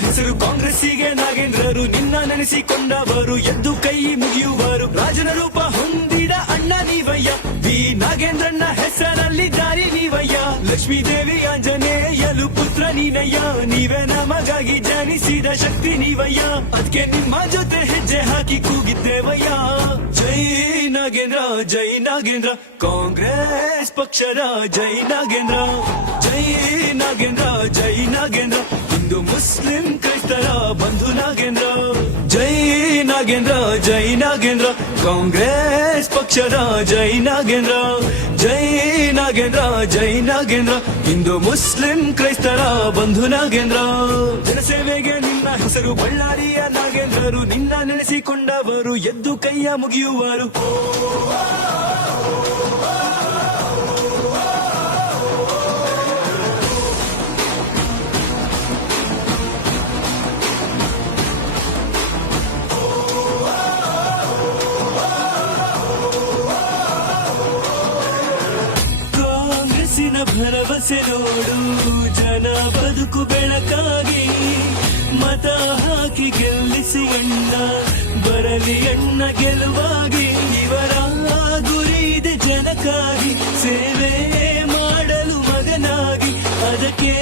ಹೆಸರು ಕಾಂಗ್ರೆಸ್ಸಿಗೆ ನಾಗೇಂದ್ರರು ನಿನ್ನ ನೆನೆಸಿಕೊಂಡವರು ಎದ್ದು ಕೈ ಮುಗಿಯುವರು ರಾಜನ ರೂಪ ಹೊಂದಿದ ಅಣ್ಣ ನೀವಯ್ಯ ವಿ ನಾಗೇಂದ್ರನ ಹೆಸರಲ್ಲಿ ದಾರಿ ನೀವಯ್ಯ ಲಕ್ಷ್ಮೀ ದೇವಿ ಆಂಜನೇಯಲು ಪುತ್ರ ನೀನಯ್ಯ ನೀವೇ ನಮಗಾಗಿ ಜನಿಸಿದ ಶಕ್ತಿ ನೀವಯ್ಯ ಅದಕ್ಕೆ ನಿಮ್ಮ ಜೊತೆ ಹೆಜ್ಜೆ ಹಾಕಿ ಕೂಗಿದ್ದೇವಯ್ಯ ಜೈ ನಾಗೇಂದ್ರ ಜೈ ನಾಗೇಂದ್ರ ಕಾಂಗ್ರೆಸ್ ಪಕ್ಷದ ಜೈ ನಾಗೇಂದ್ರ ಜೈ ನಾಗೇಂದ್ರ ಜೈ ನಾಗೇಂದ್ರ ಹಿಂದೂ ಮುಸ್ಲಿಂ ಕ್ರೈಸ್ತರ ಬಂಧು ನಾಗೇಂದ್ರ ಜೈ ನಾಗೇಂದ್ರ ಜೈ ನಾಗೇಂದ್ರ ಕಾಂಗ್ರೆಸ್ ಪಕ್ಷದ ಜೈ ನಾಗೇಂದ್ರ ಜೈ ನಾಗೇಂದ್ರ ಜೈ ನಾಗೇಂದ್ರ ಹಿಂದೂ ಮುಸ್ಲಿಂ ಕ್ರೈಸ್ತರ ಬಂಧು ನಾಗೇಂದ್ರ ಜನಸೇವೆಗೆ ನಿನ್ನ ಹೆಸರು ಬಳ್ಳಾರಿಯ ನಾಗೇಂದ್ರರು ನಿನ್ನ ನೆನೆಸಿಕೊಂಡವರು ಎದ್ದು ಕೈಯ ಮುಗಿಯುವರು ಭರವಸೆ ನೋಡು ಜನ ಬದುಕು ಬೆಳಕಾಗಿ ಮತ ಹಾಕಿ ಗೆಲ್ಲಿಸಿ ಅಣ್ಣ ಬರಲಿ ಅಣ್ಣ ಗೆಲುವಾಗಿ ಇವರ ಗುರಿ ಇದೆ ಜನಕ್ಕಾಗಿ ಸೇವೆ ಮಾಡಲು ಮಗನಾಗಿ ಅದಕ್ಕೆ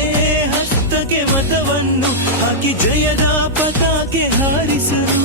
ಹಸ್ತಕ್ಕೆ ಮತವನ್ನು ಹಾಕಿ ಜಯದ ಪತಾಕೆ ಹಾರಿಸಲು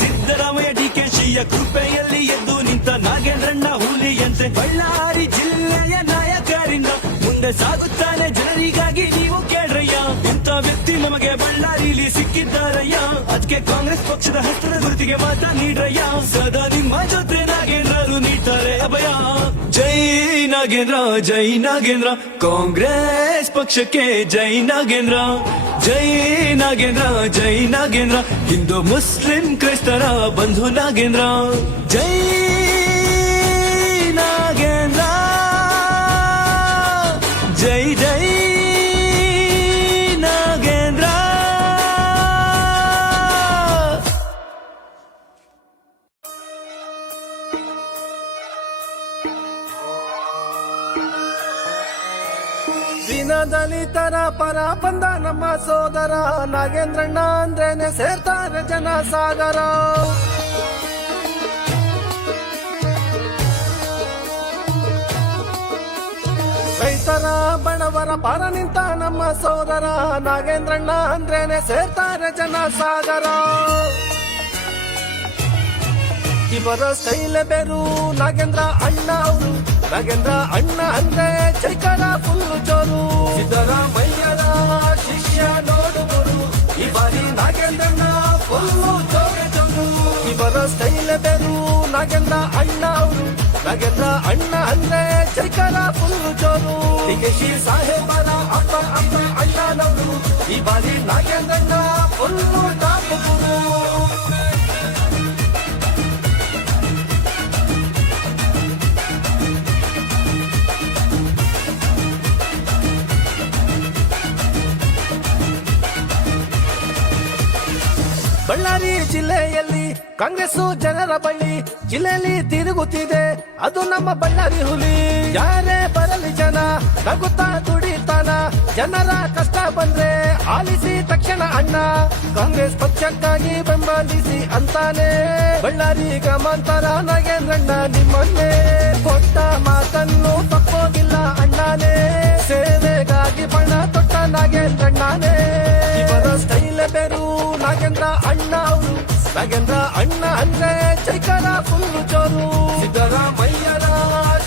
ಸಿದ್ದರಾಮಯ್ಯ ಡಿಕೆಶಿಯ ಕೃಪೆಯಲ್ಲಿ ಎದ್ದು ನಿಂತ ನಾಗೇಂದ್ರಣ್ಣ ಹುಲಿಯಂತೆ ಬಳ್ಳಾರಿ ಜಿಲ್ಲೆಯ ನಾಯಕರಿಂದ ಮುಂದೆ ಸಾಗುತ್ತಾನೆ ಜನರಿಗಾಗಿ ನೀವು ಕೇಳ್ರಯ್ಯ ಇಂಥ ವ್ಯಕ್ತಿ ನಮಗೆ ಬಳ್ಳಾರಿಲಿ ಸಿಕ್ಕಿದ್ದಾರಯ್ಯ ಅದಕ್ಕೆ ಕಾಂಗ್ರೆಸ್ ಪಕ್ಷದ ಹಸ್ತದ ಗುರುತಿಗೆ ಮಾತ ನೀಡ್ರಯ್ಯ ಸದಾ ನಿಮ್ಮ ಜೊತೆ ನಾಗೇಂದ್ರರು ನೀಡ್ತಾರೆ ಅಭಯ ಜೈ ನಾಗೇಂದ್ರ ಜೈ ನಾಗೇಂದ್ರ ಕಾಂಗ್ರೆಸ್ ಪಕ್ಷಕ್ಕೆ ಜೈ ನಾಗೇಂದ್ರ ಜೈ ನಾಗೇಂದ್ರ ಜೈ ನಾಗೇಂದ್ರ ಹಿಂದೂ ಮುಸ್ಲಿಂ ಕ್ರೈಸ್ತರ ಬಂಧು ನಾಗೇಂದ್ರ ಜೈ ನಾಗೇಂದ್ರ ಜೈ ಜೈ ನಾಗೇಂದ್ರ ದಲಿತರ ಪರ ಬಂದ ನಮ್ಮ ಸೋದರ ನಾಗೇಂದ್ರಣ್ಣ ಅಂದ್ರೇನೆ ಸೇರ್ತಾರೆ ಜನ ಸಾಗರ ರೈತರ ಬಡವರ ಪರ ನಿಂತ ನಮ್ಮ ಸೋದರ ನಾಗೇಂದ್ರಣ್ಣ ಅಂದ್ರೇನೆ ಸೇರ್ತಾರೆ ಜನ ಸಾಗರ ಇವರ ಸ್ಟೈಲ್ ಬೇರು ನಾಗೇಂದ್ರ ಅಣ್ಣ ಅವರು ನಾಗೇಂದ್ರ ಅಣ್ಣ ಅಂದ್ರೆ ಜೈಕಾರ ಫುಲ್ಲು ಜೋರು ಸಿದ್ದರಾಮಯ್ಯರ ಶಿಷ್ಯ ನೋಡುವರು ಈ ಬಾರಿ ನಾಗೇಂದ್ರಣ್ಣ ಫುಲ್ಲು ಜೋರು ಜೋರು ಇವರ ಸ್ಟೈಲ್ ಬೇರು ನಾಗೇಂದ್ರ ಅಣ್ಣ ಅವರು ನಾಗೇಂದ್ರ ಅಣ್ಣ ಅಂದ್ರೆ ಜೈಕಾರ ಫುಲ್ಲು ಜೋರು ಡಿಕೆಶಿ ಸಾಹೇಬರ ಅಪ್ಪ ಅಪ್ಪ ಅಣ್ಣನವರು ಈ ಬಾರಿ ನಾಗೇಂದ್ರಣ್ಣ ಫುಲ್ಲು ಟಾಪ್ ಗುರು ಬಳ್ಳಾರಿ ಜಿಲ್ಲೆಯಲ್ಲಿ ಕಾಂಗ್ರೆಸ್ ಜನರ ಬಳ್ಳಿ ಜಿಲ್ಲೆಯಲ್ಲಿ ತಿರುಗುತ್ತಿದೆ ಅದು ನಮ್ಮ ಬಳ್ಳಾರಿ ಹುಲಿ ಯಾರೇ ಬರಲಿ ಜನ ನಗುತ್ತಾ ದುಡಿತಾನ ಜನರ ಕಷ್ಟ ಬಂದ್ರೆ ಆಲಿಸಿ ತಕ್ಷಣ ಅಣ್ಣ ಕಾಂಗ್ರೆಸ್ ಪಕ್ಷಕ್ಕಾಗಿ ಬೆಂಬಲಿಸಿ ಅಂತಾನೆ ಬಳ್ಳಾರಿ ಗ್ರಾಮಾಂತರ ನಾಗೇಂದ್ರಣ್ಣ ನಿಮ್ಮನ್ನೇ ಕೊಟ್ಟ ಮಾತನ್ನು ತಪ್ಪೋಗಿಲ್ಲ ಅಣ್ಣನೇ ಸೇವೆಗಾಗಿ ಬಣ್ಣ ತೊಟ್ಟ ನಾಗೇಂದ್ರಣ್ಣನೇ ಇವರ ಸ್ಟೈಲ್ ಬೇರು ನಾಗೇಂದ್ರ ಅಣ್ಣ ಅವರು ನಾಗೇಂದ್ರ ಅಣ್ಣ ಅಂದ್ರೆ ಜೈಕಾರ ಫುಲ್ಲು ಜೋರು ಸಿದ್ದರಾಮಯ್ಯರ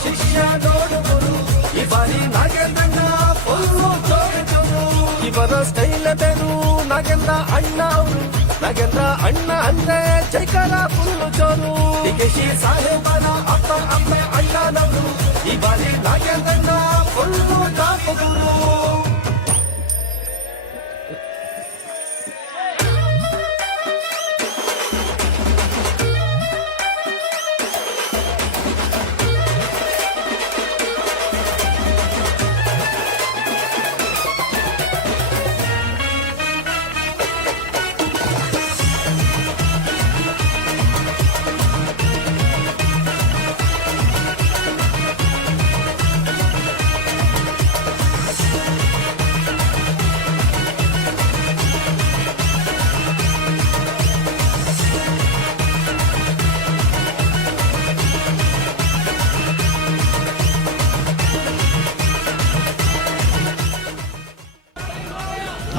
ಶಿಷ್ಯ ನೋಡುವರು ಈ ಬಾರಿ ನಾಗೇಂದ್ರಣ್ಣ ಫುಲ್ಲು ಜೋರು ಜೋರು ಇವರ ಸ್ಟೈಲ್ ಬೇರು ನಾಗೇಂದ್ರ ಅಣ್ಣ ಅವರು ನಾಗೇಂದ್ರ ಅಣ್ಣ ಅಂದ್ರೆ ಜೈಕಾರ ಫುಲ್ಲು ಜೋರು ಡಿಕೆಶಿ ಸಾಹೇಬರ ಅಪ್ಪ ಅಪ್ಪ ಅಣ್ಣನವರು ಈ ಬಾರಿ ನಾಗೇಂದ್ರಣ್ಣ ಫುಲ್ಲು ಟಾಪ್ ಗುರು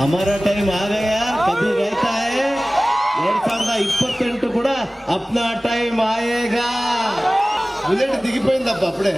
हमारा टाइम आ गया कभी रहता है 2028 ಕೂಡ अपना टाइम आएगा ಬುಲೆಟ್ దిగిపోయిందప్ప అప్పుడే